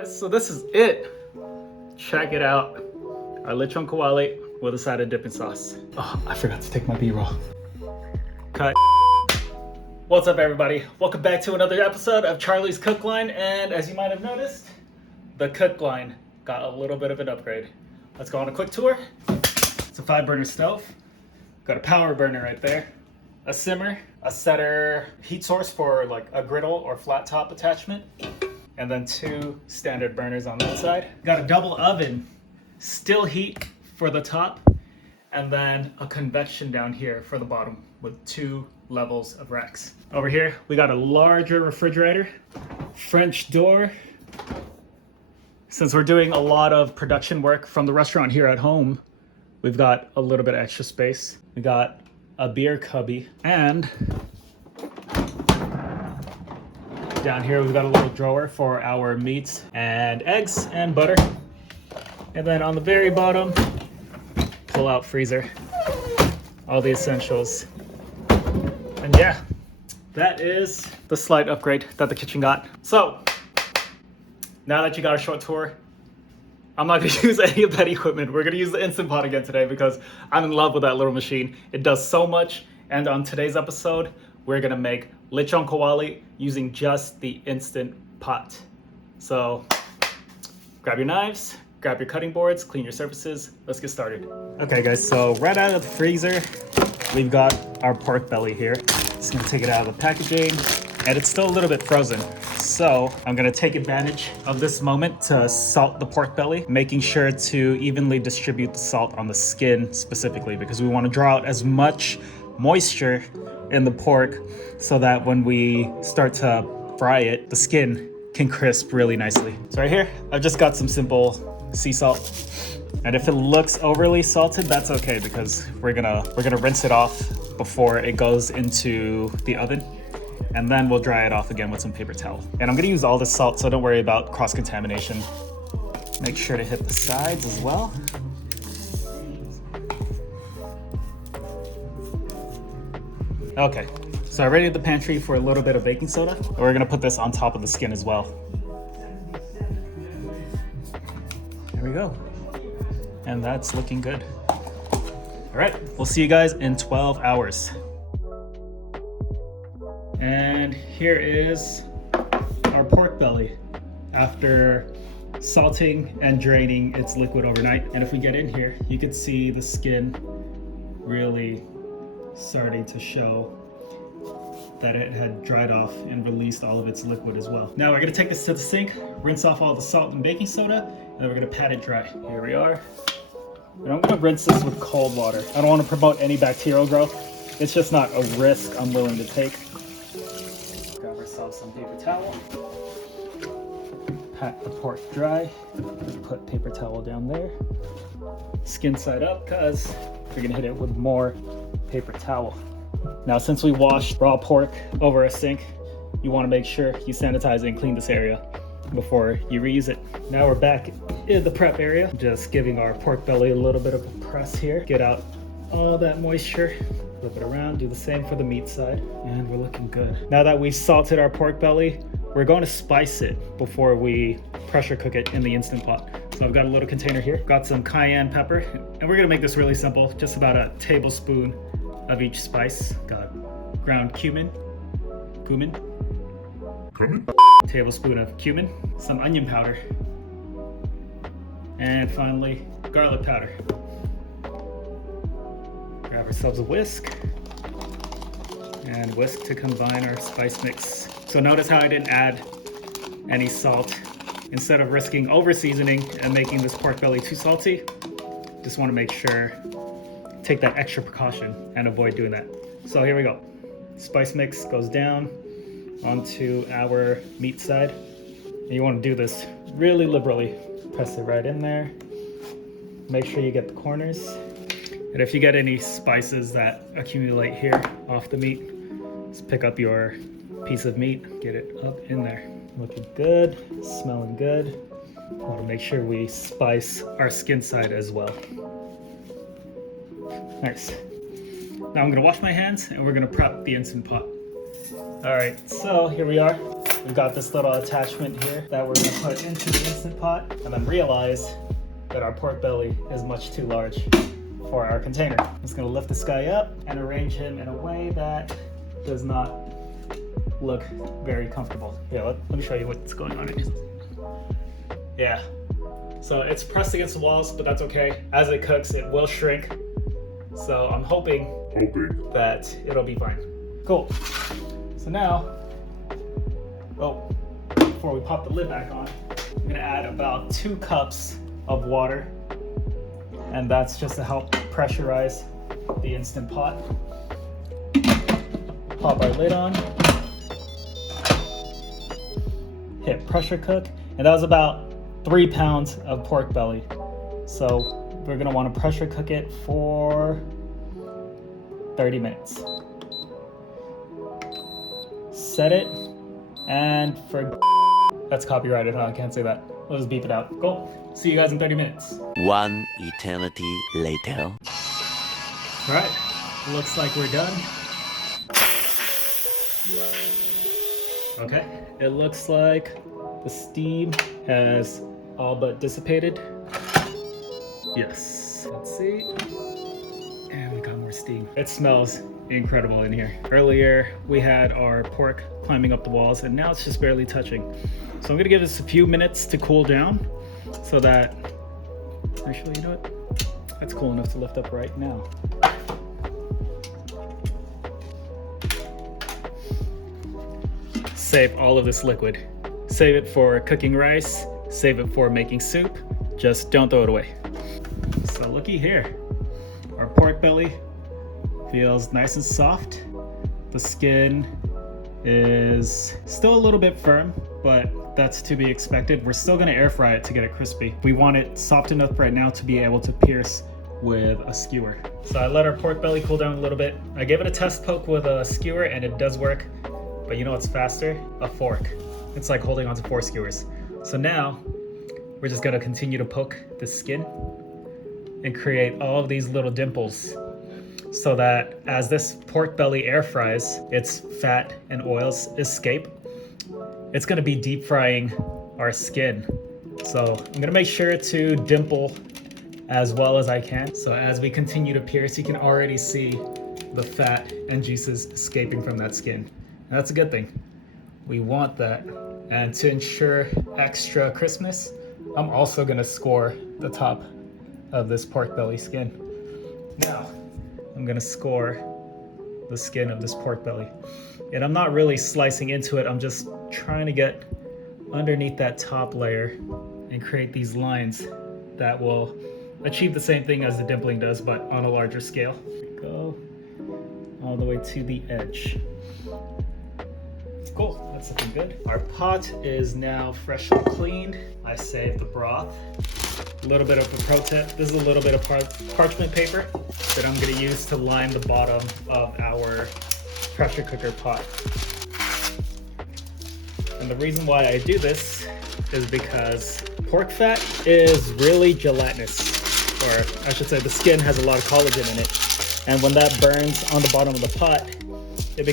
Guys, so this is it. Check it out. Our Lechon Kawali with a side of dipping sauce. Oh, I forgot to take my B-roll. Cut. What's up, everybody? Welcome back to another episode of Charlie's Cook Line. And as you might have noticed, the cook line got a little bit of an upgrade. Let's go on a quick tour. It's a 5-burner stove. Got a power burner right there, a simmer, a setter heat source for like a griddle or flat top attachment, and then 2 standard burners on that side. Got a double oven, still heat for the top, and then a convection down here for the bottom with 2 levels of racks. Over here, we got a larger refrigerator, French door. Since we're doing a lot of production work from the restaurant here at home, we've got a little bit of extra space. We got a beer cubby, and down here we've got a little drawer for our meats and eggs and butter. And then on the very bottom, pull out freezer, all the essentials. And yeah, that is the slight upgrade that the kitchen got. So now that you got a short tour, I'm not gonna use any of that equipment. We're gonna use the InstantPot again today because I'm in love with that little machine. It does so much. And on today's episode, we're gonna make Lechon Kawali using just the InstantPot. So grab your knives, grab your cutting boards, clean your surfaces. Let's get started. Okay guys, so right out of the freezer, we've got our pork belly here. Just gonna take it out of the packaging, and it's still a little bit frozen. So I'm gonna take advantage of this moment to salt the pork belly, making sure to evenly distribute the salt on the skin specifically, because we wanna draw out as much moisture in the pork so that when we start to fry it, the skin can crisp really nicely. So right here, I've just got some simple sea salt. And if it looks overly salted, that's okay, because we're gonna rinse it off before it goes into the oven. And then we'll dry it off again with some paper towel. And I'm gonna use all this salt, so don't worry about cross-contamination. Make sure to hit the sides as well. Okay, so I readied the pantry for a little bit of baking soda. We're gonna put this on top of the skin as well. There we go. And that's looking good. All right, we'll see you guys in 12 hours. And here is our pork belly after salting and draining its liquid overnight. And if we get in here, you can see the skin really starting to show that it had dried off and released all of its liquid as well. Now we're gonna take this to the sink, rinse off all the salt and baking soda, and then we're gonna pat it dry. Here we are. And I'm gonna rinse this with cold water. I don't wanna promote any bacterial growth. It's just not a risk I'm willing to take. Grab ourselves some paper towel. Pat the pork dry. Put paper towel down there. Skin side up, cause we're gonna hit it with more paper towel. Now, since we washed raw pork over a sink, you wanna make sure you sanitize and clean this area before you reuse it. Now we're back in the prep area, just giving our pork belly a little bit of a press here. Get out all that moisture, flip it around, do the same for the meat side, and we're looking good. Now that we've salted our pork belly, we're going to spice it before we pressure cook it in the Instant Pot. So I've got a little container here, got some cayenne pepper, and we're gonna make this really simple, just about a tablespoon of each spice. Got ground cumin, tablespoon of cumin, some onion powder, and finally garlic powder. Grab ourselves a whisk and whisk to combine our spice mix. So notice how I didn't add any salt. Instead of risking over seasoning and making this pork belly too salty, just want to make sure, take that extra precaution and avoid doing that. So here we go. Spice mix goes down onto our meat side. And you want to do this really liberally. Press it right in there. Make sure you get the corners. And if you get any spices that accumulate here off the meat, just pick up your piece of meat, get it up in there. Looking good, smelling good. Want to make sure we spice our skin side as well. Nice. Now I'm gonna wash my hands and we're gonna prep the Instant Pot. All right, so here we are. we've got this little attachment here that we're gonna put into the Instant Pot, and then realize that our pork belly is much too large for our container. I'm just gonna lift this guy up and arrange him in a way that does not look very comfortable. Yeah, let me show you what's going on here. Yeah, so it's pressed against the walls, but that's okay. As it cooks, it will shrink. So I'm hoping that it'll be fine. Cool. So now, before we pop the lid back on, I'm gonna add about 2 cups of water, and that's just to help pressurize the Instant Pot. Pop our lid on, hit pressure cook, and that was about 3 pounds of pork belly. So we're gonna wanna pressure cook it for 30 minutes. Set it, and that's copyrighted, huh? I can't say that. We'll just beep it out. Cool. See you guys in 30 minutes. One eternity later. All right, looks like we're done. Okay, it looks like the steam has all but dissipated. Yes, let's see. And we got more steam. It smells incredible in here. Earlier, we had our pork climbing up the walls, and now it's just barely touching. So I'm gonna give this a few minutes to cool down so that, actually, you know what? That's cool enough to lift up right now. Save all of this liquid. Save it for cooking rice, save it for making soup, just don't throw it away. So looky here, our pork belly feels nice and soft. The skin is still a little bit firm, but that's to be expected. We're still gonna air fry it to get it crispy. We want it soft enough right now to be able to pierce with a skewer. So I let our pork belly cool down a little bit. I gave it a test poke with a skewer and it does work, but you know what's faster? A fork. It's like holding onto 4 skewers. So now we're just gonna continue to poke the skin and create all of these little dimples so that as this pork belly air fries, its fat and oils escape. It's gonna be deep frying our skin. So I'm gonna make sure to dimple as well as I can. So as we continue to pierce, you can already see the fat and juices escaping from that skin. And that's a good thing. We want that. And to ensure extra crispness, I'm also gonna score the top of this pork belly skin. Now, I'm gonna score the skin of this pork belly. And I'm not really slicing into it, I'm just trying to get underneath that top layer and create these lines that will achieve the same thing as the dimpling does, but on a larger scale. Go all the way to the edge. Cool, that's looking good. Our pot is now freshly cleaned. I saved the broth. A little bit of a pro tip. This is a little bit of parchment paper that I'm gonna use to line the bottom of our pressure cooker pot. And the reason why I do this is because pork fat is really gelatinous, or I should say the skin has a lot of collagen in it. And when that burns on the bottom of the pot, it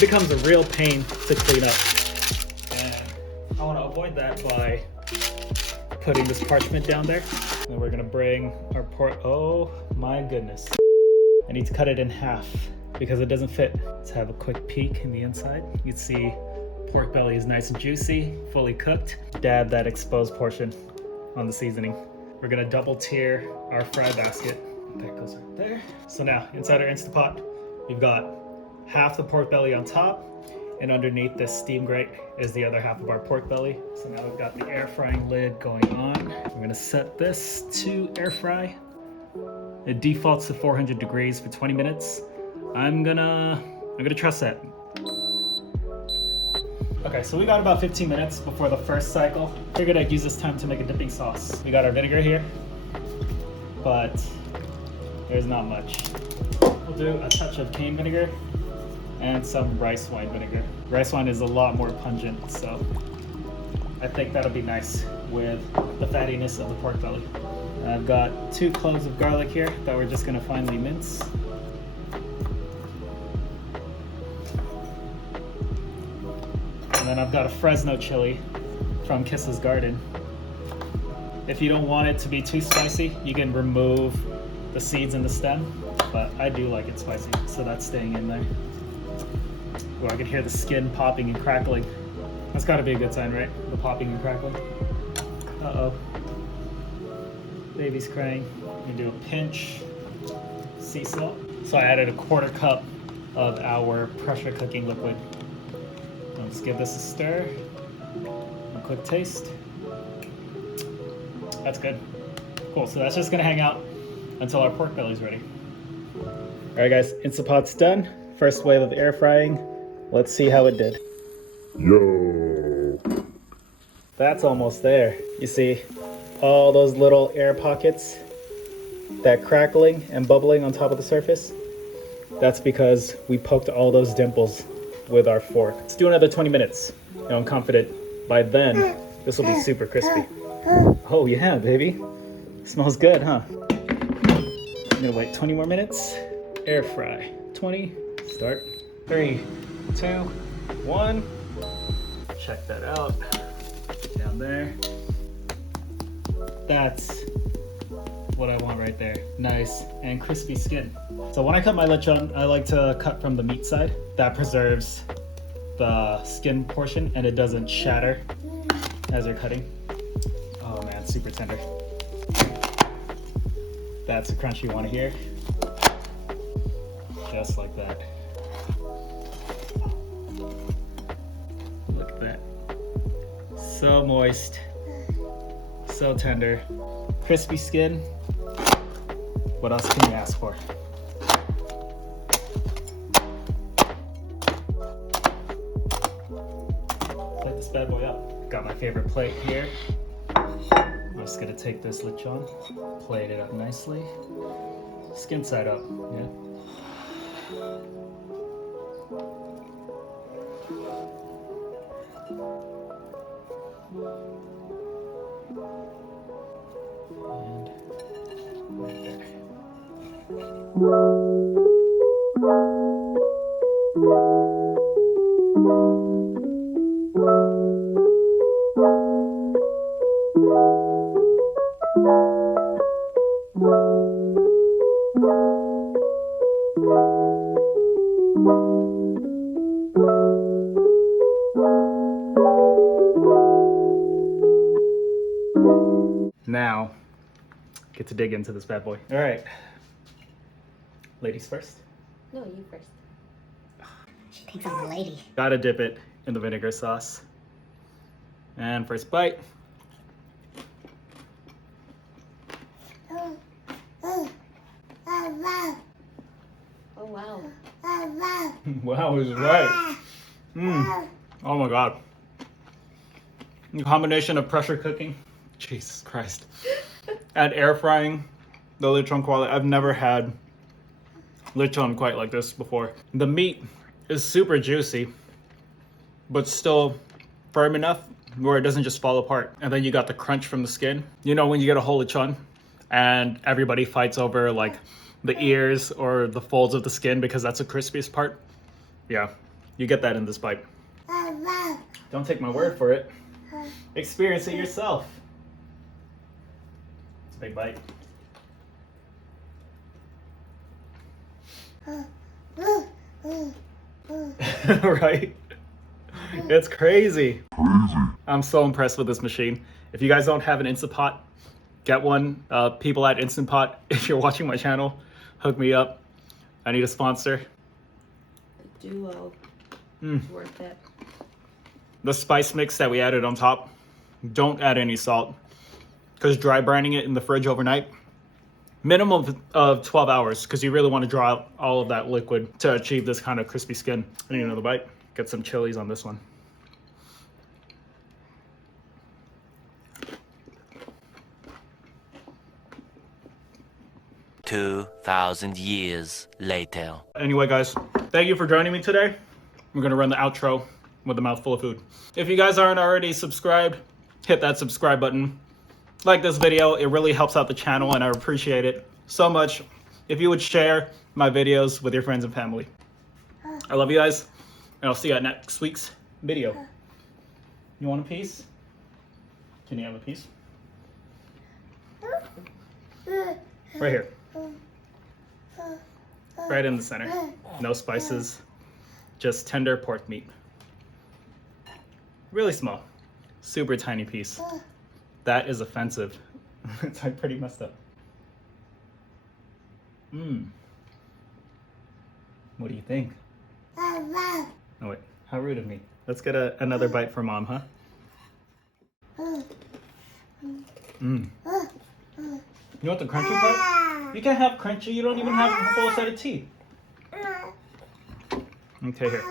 becomes a real pain to clean up. And I want to avoid that by putting this parchment down there. And we're gonna bring our pork, oh my goodness. I need to cut it in half because it doesn't fit. Let's have a quick peek in the inside. You can see pork belly is nice and juicy, fully cooked. Dab that exposed portion on the seasoning. We're gonna double tier our fry basket. That goes right there. So now, inside our Instant Pot, we've got half the pork belly on top, and underneath this steam grate is the other half of our pork belly. So now we've got the air frying lid going on. We're gonna set this to air fry. It defaults to 400 degrees for 20 minutes. I'm gonna trust that. Okay, so we got about 15 minutes before the first cycle. Figured I'd use this time to make a dipping sauce. We got our vinegar here, but there's not much. We'll do a touch of cane vinegar and some rice wine vinegar. Rice wine is a lot more pungent, so I think that'll be nice with the fattiness of the pork belly. I've got 2 cloves of garlic here that we're just gonna finely mince. And then I've got a Fresno chili from Kiss's Garden. If you don't want it to be too spicy, you can remove the seeds and the stem, but I do like it spicy, so that's staying in there. Oh, I can hear the skin popping and crackling. That's gotta be a good sign, right? The popping and crackling. Uh-oh. Baby's crying. I'm gonna do a pinch sea salt. So I added a 1/4 cup of our pressure cooking liquid. Let's give this a stir. A quick taste. That's good. Cool, so that's just gonna hang out until our pork belly's ready. All right guys, InstantPot's done. First wave of air frying. Let's see how it did. Yo. That's almost there. You see all those little air pockets, that crackling and bubbling on top of the surface? That's because we poked all those dimples with our fork. Let's do another 20 minutes. And I'm confident by then, this will be super crispy. Oh yeah, baby. Smells good, huh? I'm gonna wait 20 more minutes. Air fry. 20, start. 3, 2, 1. Check that out. Down there. That's what I want right there. Nice and crispy skin. So when I cut my lechon, I like to cut from the meat side. That preserves the skin portion and it doesn't shatter as you're cutting. Oh man, super tender. That's the crunch you want to hear. Just like that. Look at that. So moist. So tender. Crispy skin. What else can you ask for? Plate this bad boy up. Got my favorite plate here. I'm just gonna take this lechon, plate it up nicely. Skin side up, yeah. And right there. Now, get to dig into this bad boy. All right. Ladies first. No, you first. She thinks I'm a lady. Gotta dip it in the vinegar sauce. And first bite. Oh, wow. Wow, is right. Oh my god. The combination of pressure cooking, Jesus Christ, and air frying the Lechon Kawali. I've never had lechon quite like this before. The meat is super juicy, but still firm enough where it doesn't just fall apart. And then you got the crunch from the skin. You know when you get a whole lechon and everybody fights over like the ears or the folds of the skin because that's the crispiest part? Yeah, you get that in this bite. Don't take my word for it. Experience it yourself. It's a big bite. Right? It's crazy. I'm so impressed with this machine. If you guys don't have an InstantPot, get one. People at InstantPot, if you're watching my channel, hook me up. I need a sponsor. Duo. Worth it. The spice mix that we added on top, don't add any salt because dry brining it in the fridge overnight, minimum of 12 hours because you really want to draw out all of that liquid to achieve this kind of crispy skin. I need another bite. Get some chilies on this one. "2,000 years later." Anyway, guys, thank you for joining me today. We're gonna run the outro with a mouthful of food. If you guys aren't already subscribed, hit that subscribe button. Like this video, it really helps out the channel and I appreciate it so much if you would share my videos with your friends and family. I love you guys and I'll see you at next week's video. You want a piece? Can you have a piece? Right here. Right in the center. No spices, just tender pork meat. Really small, super tiny piece. That is offensive. It's like pretty messed up. What do you think? Oh wait, how rude of me. Let's get another bite for mom, huh? You want the crunchy part? You can't have crunchy, you don't even have a full set of teeth. Okay, here.